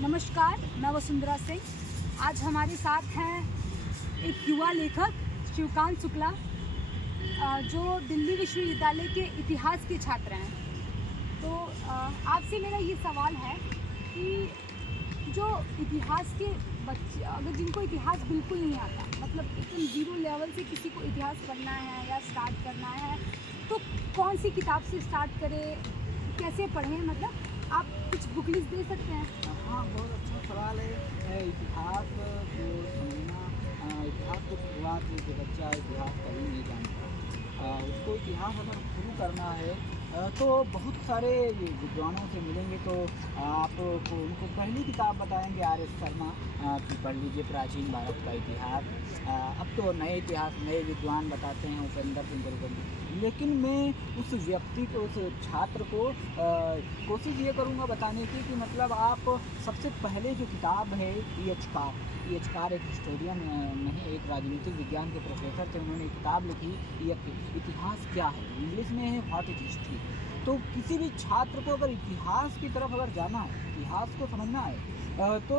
नमस्कार, मैं वसुंधरा सिंह। आज हमारे साथ हैं एक युवा लेखक शिवकांत शुक्ला, जो दिल्ली विश्वविद्यालय के इतिहास के छात्र हैं। तो आपसे मेरा ये सवाल है कि जो इतिहास के बच्चे, अगर जिनको इतिहास बिल्कुल नहीं आता, मतलब एकदम ज़ीरो लेवल से किसी को इतिहास पढ़ना है या स्टार्ट करना है, तो कौन सी किताब से स्टार्ट करें, कैसे पढ़ें? मतलब आप कुछ बुक लिस्ट दे सकते हैं? हाँ, बहुत अच्छा सवाल है। इतिहास को समझना, इतिहास को शुरुआत में जो बच्चा इतिहास कभी नहीं जानता, उसको इतिहास अगर शुरू करना है तो बहुत सारे विद्वानों से मिलेंगे। तो आपको उनको पहली किताब बताएंगे आर.एस. शर्मा की, पढ़ लीजिए प्राचीन भारत का इतिहास। अब तो नए इतिहास नए विद्वान बताते हैं, उपेंद्र सिंह तलवंडी। लेकिन मैं उस व्यक्ति को, उस छात्र को कोशिश ये करूँगा बताने की कि मतलब आप सबसे पहले जो किताब है E.H. कार एक हिस्टोरियन नहीं, एक राजनीतिक विज्ञान के प्रोफेसर थे। उन्होंने एक किताब लिखी, इतिहास क्या है, इंग्लिश में है व्हाट इज हिस्ट्री। तो किसी भी छात्र को अगर इतिहास की तरफ अगर जाना है, इतिहास को समझना है, तो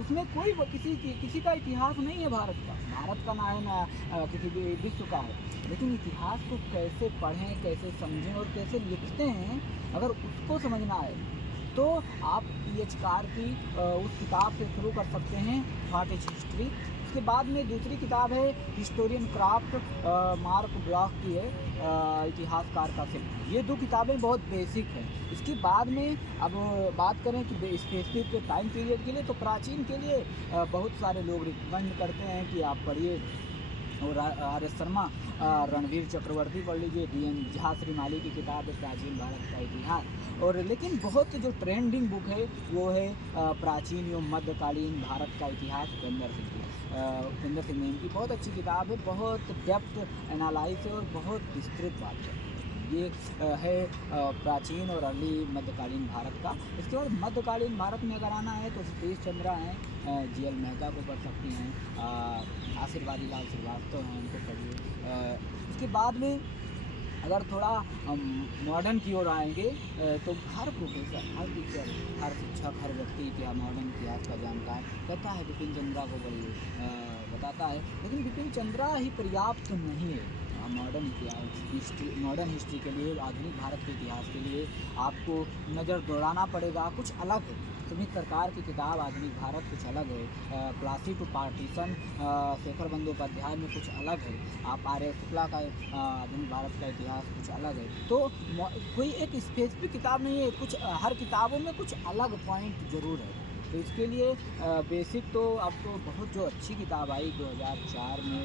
उसमें कोई किसी का इतिहास नहीं है भारत का ना है, ना किसी भी विश्व का है। लेकिन इतिहास को कैसे पढ़ें, कैसे समझें और कैसे लिखते हैं, अगर उसको समझना है तो आप E.H. कार की उस किताब से शुरू कर सकते हैं, व्हाट इज हिस्ट्री। उसके बाद में दूसरी किताब है हिस्टोरियन क्राफ्ट, मार्क ब्लॉक की है, इतिहासकार का शिल्प। ये दो किताबें बहुत बेसिक हैं। इसके बाद में अब बात करें कि स्पेसिफिक टाइम पीरियड के लिए, तो प्राचीन के लिए बहुत सारे लोग रिकमेंड करते हैं कि आप पढ़िए, और आर.एस. शर्मा, रणवीर चक्रवर्ती पढ़ लीजिए, D.N. झा श्रीमाली की किताब है प्राचीन भारत का इतिहास। और लेकिन बहुत जो ट्रेंडिंग बुक है वो है प्राचीन एवं मध्यकालीन भारत का इतिहास, उपेंद्र सिंह नेम की बहुत अच्छी किताब है। बहुत डेप्थ एनालाइज है और बहुत विस्तृत बात है। ये है प्राचीन और अर्ली मध्यकालीन भारत का। इसके बाद मध्यकालीन भारत में अगर आना है तो सतीश चंद्रा हैं, G.L. मेहता को पढ़ सकती हैं, आशीर्वादी लाल श्रीवास्तव हैं, उनको पढ़िए। उसके बाद में अगर थोड़ा मॉडर्न की ओर आएंगे तो हर प्रोफेसर, हर टीचर, हर शिक्षक, हर व्यक्ति इतिहास, मॉडर्न इतिहास का जानकार कहता है बिपिन चंद्रा को पढ़िए, बताता है। लेकिन बिपिन चंद्रा ही पर्याप्त नहीं है मॉडर्न इतिहास, मॉडर्न हिस्ट्री के लिए, आधुनिक भारत के इतिहास के लिए आपको नज़र दौड़ाना पड़ेगा। कुछ अलग है, सुमित सरकार की किताब आधुनिक भारत कुछ अलग है, प्लासी टू पार्टीशन शेखर बंदोपाध्याय में कुछ अलग है, आप आर.एस. शुक्ला का आधुनिक भारत का इतिहास कुछ अलग है। तो कोई एक स्पेसिफिक किताब नहीं है, कुछ हर किताबों में कुछ अलग पॉइंट ज़रूर है। तो इसके लिए बेसिक तो अब तो बहुत जो अच्छी किताब आई 2004 में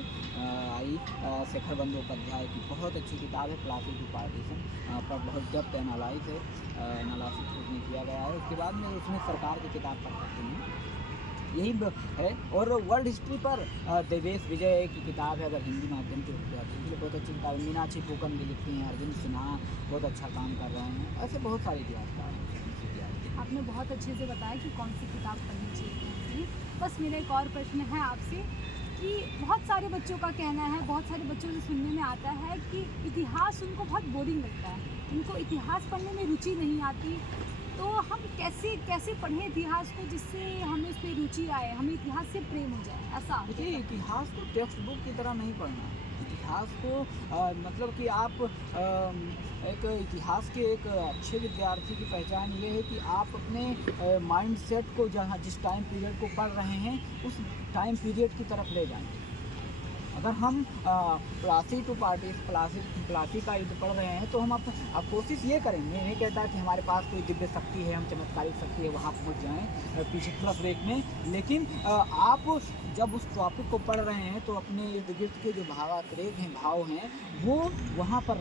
आई, शेखर बंदोपाध्याय की बहुत अच्छी किताब है, प्लासी टू पार्टीशन, पर बहुत डेप्थ एनालाइज है, एनालिसिस उसमें किया गया है। उसके बाद में उसमें सरकार की किताब पढ़ सकते हैं, यही है। और वर्ल्ड हिस्ट्री पर देवेश विजय की किताब है, अगर हिंदी माध्यम के विद्यार्थियों के लिए बहुत अच्छी किताब है। मीनाक्षी फूकन भी लिखती हैं, अर्जुन सिन्हा बहुत अच्छा काम कर रहे हैं, ऐसे बहुत सारे इतिहासकार हैं। आपने बहुत अच्छे से बताया कि कौन सी किताब पढ़नी चाहिए। बस मेरा एक और प्रश्न है आपसे कि बहुत सारे बच्चों का कहना है, बहुत सारे बच्चों से सुनने में आता है कि इतिहास उनको बहुत बोरिंग लगता है, उनको इतिहास पढ़ने में रुचि नहीं आती। तो हम कैसे पढ़ें इतिहास को जिससे हमें उस पर रुचि आए, हमें इतिहास से प्रेम हो जाए? ऐसा देखिए, इतिहास को टेक्स्ट बुक की तरह नहीं पढ़ना। इतिहास को मतलब कि आप एक इतिहास के एक अच्छे विद्यार्थी की पहचान ये है कि आप अपने माइंड सेट को जहाँ जिस टाइम पीरियड को पढ़ रहे हैं उस टाइम पीरियड की तरफ ले जाएं। अगर हम प्लासी टू प्लासी का युद्ध पढ़ रहे हैं तो हम अब कोशिश ये करेंगे, मैं नहीं कहता कि हमारे पास कोई दिव्य शक्ति है, हम चमत्कारिक शक्ति है वहाँ पहुँच जाएँ पीछे फ्लैशबैक में। लेकिन आप जब उस टॉपिक को पढ़ रहे हैं तो अपने इर्द गिर्द के जो भावात्रेक हैं, भाव हैं, वो वहाँ पर